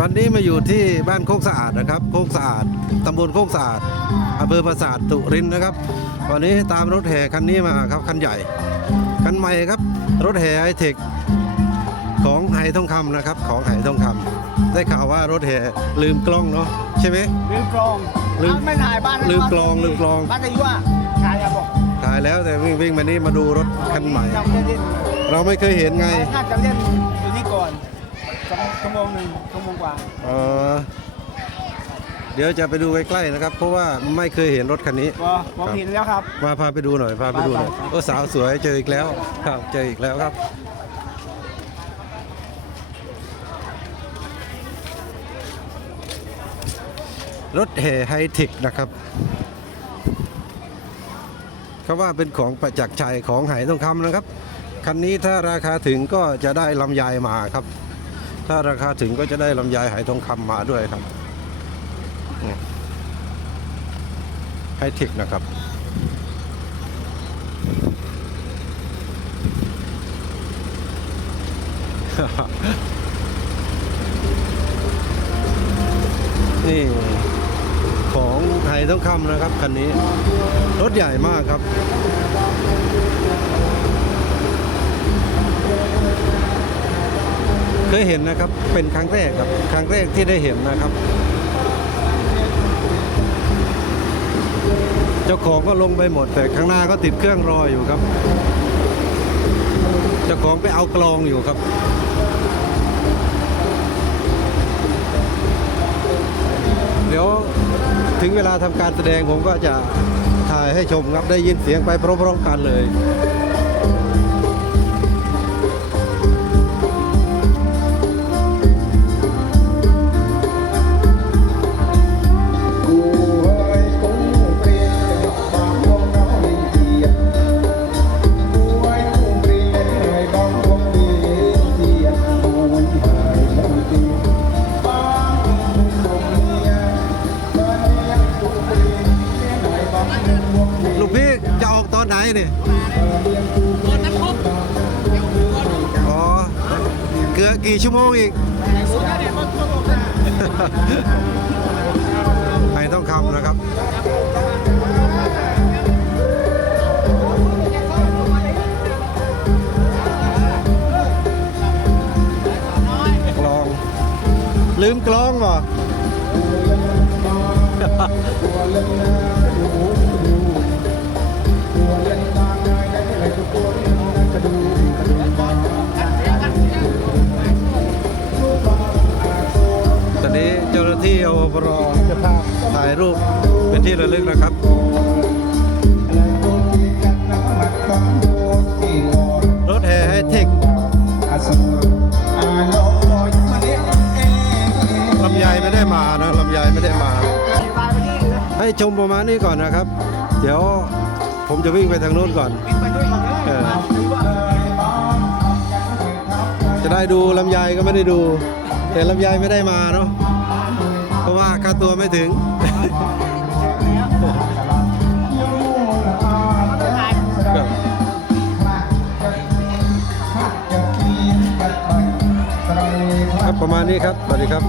วันนี้มาอยู่ที่บ้านโคกสะอาดนะครับ โคกสะอาดตำบลโคกสะอาดอำเภอปราสาทสุรินทร์นะครับ วันนี้ตามรถแห่คันนี้มาครับคันใหญ่ คันใหม่ครับ รถแห่ไฮเทคของไหทองคำนะครับ ของไหทองคำได้ข่าวว่ารถแห่ลืมกล้องเนาะใช่ไหม ลืมกลองลืมเอ้าไม่ถ่ายบ้านนะลืมกลองลืมกลอง บ้านอายุอะถ่ายอะบอกถ่ายแล้วแต่วิ่งวิ่งมานี่มาดูรถคันใหม่ จำได้เล่นเราไม่เคยเห็นไง น่าจะเล่นอยู่นี่ก่อน สองชั่วโมงหนึ่งชั่วโมงกว่าเออเดี๋ยวจะไปดูใกล้ๆนะครับ เพราะว่าไม่เคยเห็นรถคันนี้พอผมเห็นแล้วครับ มาพาไปดูหน่อยพาไปดูหน่อยไปไปไปโอ้สาวสวยเจออีกแล้วครับเจออีกแล้วครับ รถแห่ไฮเทคนะครับเขาว่าเป็นของประจักษ์ชัยของไหทองคำนะครับ คันนี้ถ้าราคาถึงก็จะได้ลำไยมาครับ ถ้าราคาถึงก็จะได้ลำไยไหทองคำมาด้วยครับไฮเทคนะครับนี่ของไทยต้องคำนะครับคันนี้ รถใหญ่มากครับ เคยเห็นนะครับ เป็นครั้งแรกครับครั้งแรกที่ได้เห็นนะครับ เจ้าของก็ลงไปหมด แต่ข้างหน้าก็ติดเครื่องรออยู่ครับ เจ้าของไปเอากลองอยู่ครับเดี๋ยวถึงเวลาทำการแสดงผมก็จะถ่ายให้ชมครับได้ยินเสียงไปพร้อมๆกันเลย ลูกพี่จะออกตอนไหนนี่อ๋อเกือกี่ชั่วโมงอีกไทยต้องคำนะครับลืมกล้องเหรอ ที่อจะภาพถ่ายรูปเป็นที่ระลึกนะครับรถแห่ไฮเทคลำไยไม่ได้มานะลำไยไม่ได้มา ให้ชมประมาณนี้ก่อนนะครับ เดี๋ยวผมจะวิ่งไปทางโน้นก่อนจะได้ดูลำไยก็ไม่ได้ดู แต่ลำไยไม่ได้มาเนาะ ตัวไม่ถึง ครับประมาณนี้ครับ สวัสดีครับ